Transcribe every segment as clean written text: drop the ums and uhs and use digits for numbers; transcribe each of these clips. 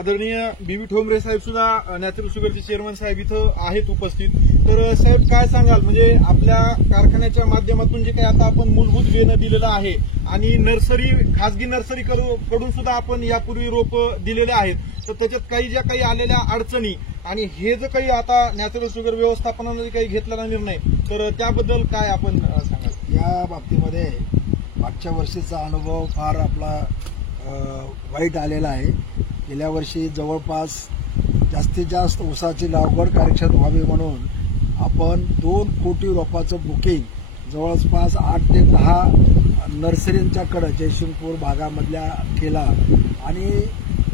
आदरणीय बीबी ठोंबरे साहेब सुद्धा natural शुगरचे chairman साहेब इथं आहेत उपस्थित। तर साहेब काय सांगाल, म्हणजे आपल्या कारखान्याच्या माध्यमातून जे काही आता आपण मूलभूत बियाणं दिलेलं आहे आणि नर्सरी खासगी नर्सरी कडून सुद्धा आपण यापूर्वी रोप दिलेले आहेत, तर त्याच्यात काही ज्या काही आलेल्या अडचणी आणि हे जे काही आता नॅचरल शुगर व्यवस्थापनाने काही घेतलेला निर्णय, तर त्याबद्दल काय आपण सांगाल? या बाबतीमध्ये मागच्या वर्षीचा अनुभव फार आपला वाईट आलेला आहे। गेल्या वर्षी जवळपास जास्तीत जास्त ऊसाची लागवड कार्यक्षम व्हावी म्हणून आपण 2 कोटी रोपाचं बुकिंग जवळपास 8 ते 10 नर्सरींच्याकडे जयसिंगपूर भागामधल्या केला आणि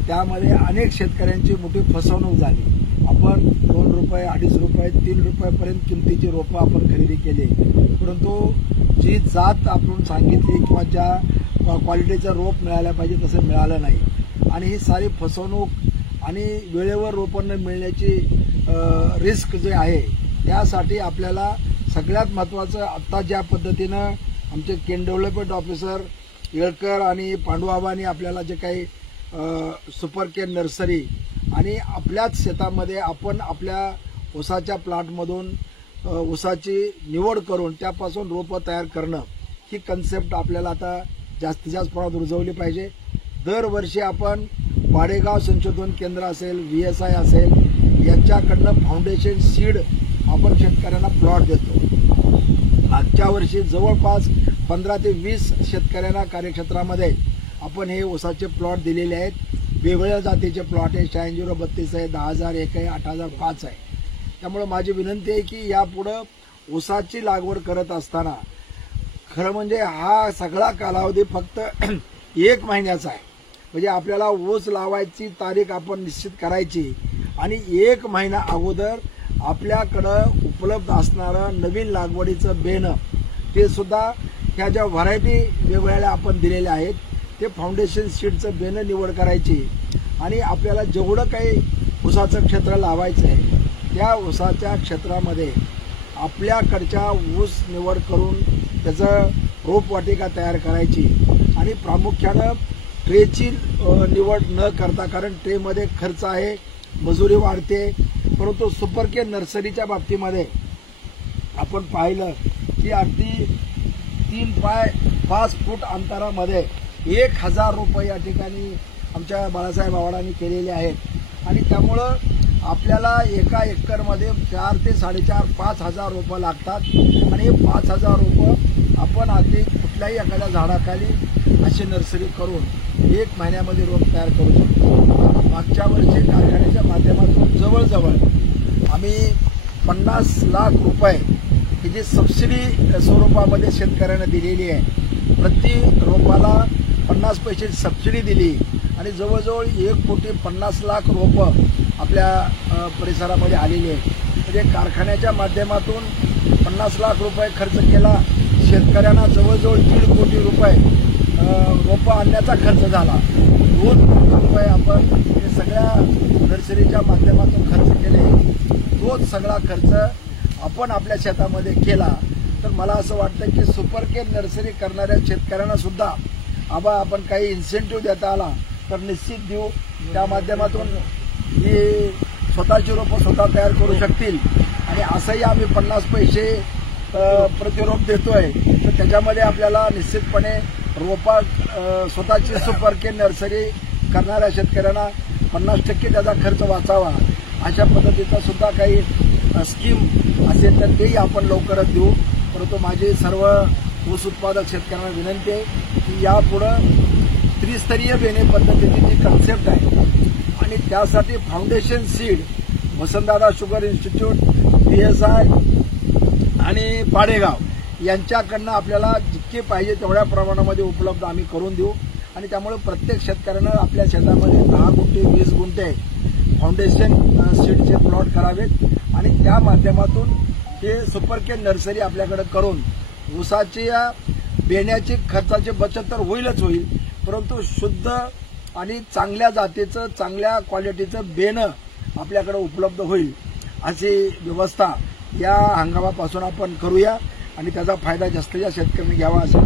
त्यामध्ये अनेक शेतकऱ्यांची मोठी फसवणूक झाली। आपण 2 रुपये, 2.5 रुपये, 3 रुपयापर्यंत किमतीची रोपं आपण खरेदी केली, परंतु जी जात आपण सांगितली किंवा ज्या क्वालिटीचं रोप मिळायला पाहिजे तसं मिळालं नाही आणि ही सारी फसवणूक आणि वेळेवर रोपं न मिळण्याची रिस्क जे आहे त्यासाठी आपल्याला सगळ्यात महत्त्वाचं आत्ता ज्या पद्धतीनं आमचे केन डेव्हलपमेंट ऑफिसर येळकर आणि पांडुआबांनी आपल्याला जे काही सुपर केन नर्सरी आणि आपल्याच शेतामध्ये आपण आपल्या ऊसाच्या प्लांटमधून ऊसाची निवड करून त्यापासून रोपं तयार करणं ही कन्सेप्ट आपल्याला आता जास्तीत जास्त प्रमाणात रुजवली पाहिजे। दरवर्षी आपण पाडेगाव संशोधन केंद्र असेल, VSI असेल यांच्याकडनं फाउंडेशन सीड आपण शेतकऱ्यांना प्लॉट देतो। मागच्या वर्षी जवळपास 15 ते 20 शेतकऱ्यांना कार्यक्षेत्रामध्ये आपण हे ऊसाचे प्लॉट दिलेले आहेत। वेगवेगळ्या जातीचे प्लॉट आहे, 9632 आहे, 10001 आहे, 8005 आहे। त्यामुळे माझी विनंती आहे की यापुढे ऊसाची लागवड करत असताना खरं म्हणजे हा सगळा कालावधी फक्त 1 महिन्याचा आहे। म्हणजे आपल्याला ऊस लावायची तारीख आपण निश्चित करायची आणि 1 महिना अगोदर आपल्याकडं उपलब्ध असणारं नवीन लागवडीचं बेणं ते सुद्धा ह्या ज्या व्हरायटी वेगवेगळ्या आपण दिलेल्या आहेत ते फाउंडेशन सीडचं बेणं निवड करायची आणि आपल्याला जेवढं काही ऊसाचं क्षेत्र लावायचं आहे त्या ऊसाच्या क्षेत्रामध्ये आपल्याकडच्या ऊस निवड करून त्याचं रोपवाटिका तयार करायची आणि प्रामुख्यानं ट्रेची निवड न करता, कारण ट्रेमध्ये खर्च आहे, मजुरी वाढते, परंतु सुपर केन नर्सरीच्या बाबतीमध्ये आपण पाहिलं की अगदी 3 पाय 5 फूट अंतरामध्ये 1000 रोपं या ठिकाणी आमच्या बाळासाहेब आव्हाडांनी केलेले आहेत आणि त्यामुळं आपल्याला एका एकरमध्ये 4 ते 4.5 5,000 रोपं लागतात आणि हे 5,000 रोपं आपण अगदी कुठल्याही एखाद्या झाडाखाली अशी नर्सरी करून 1 महिन्यामध्ये रोप तयार करू शकतो। मागच्या वर्षी कारखान्याच्या माध्यमातून जवळजवळ आम्ही 50 लाख रुपये ही जी सबसिडी स्वरूपामध्ये शेतकऱ्यांना दिलेली आहे, प्रति रोपाला 50 पैसे सबसिडी दिली आणि जवळजवळ 1,50,00,000 रोपं आपल्या परिसरामध्ये आलेली आहे। म्हणजे कारखान्याच्या माध्यमातून 50 लाख रुपये खर्च केला, शेतकऱ्यांना जवळजवळ 1.5 कोटी रुपये रोपं आणण्याचा खर्च झाला। 2 कोटी रुपये आपण हे सगळ्या नर्सरीच्या माध्यमातून खर्च केले, तोच सगळा खर्च आपण आपल्या शेतामध्ये केला। तर मला असं वाटतं की सुपर केन नर्सरी करणाऱ्या शेतकऱ्यांना सुद्धा आपण काही इन्सेंटिव्ह देता आला तर निश्चित देऊ। त्या माध्यमातून ही स्वतःची रोपं स्वतः तयार करू शकतील आणि असंही आम्ही 50 पैसे प्रतिरोप देतोय, तर त्याच्यामध्ये आपल्याला निश्चितपणे रोपा स्वतःची सुपर केन नर्सरी करणाऱ्या शेतकऱ्यांना 50% त्याचा खर्च वाचावा अशा पद्धतीचा सुद्धा काही स्कीम असेल तर तेही आपण लवकरच देऊ। परंतु माझी सर्व ऊस उत्पादक शेतकऱ्यांना विनंती आहे की यापुढं त्रिस्तरीय बेणे पद्धतीची जी कन्सेप्ट आहे आणि त्यासाठी foundation seed, Vasantdada sugar institute, VSI आणि पाडेगाव यांच्याकडनं आपल्याला जितके पाहिजे तेवढ्या प्रमाणामध्ये उपलब्ध आम्ही करून देऊ आणि त्यामुळे प्रत्येक शेतकऱ्यानं आपल्या शेतामध्ये 10 गुंठे 20 गुंठे फाउंडेशन सीडचे प्लॉट करावेत आणि त्या माध्यमातून हे सुपर केन नर्सरी आपल्याकडे करून ऊसाची बेण्याची खर्चाची बचत तर होईलच होईल, परंतु शुद्ध आणि चांगल्या जातीचं चांगल्या क्वालिटीचं बेणं आपल्याकडे उपलब्ध होईल अशी व्यवस्था या हंगामापासून आपण करूया आणि त्याचा फायदा जास्तीत जास्त शेतकऱ्यांनी घ्यावा असं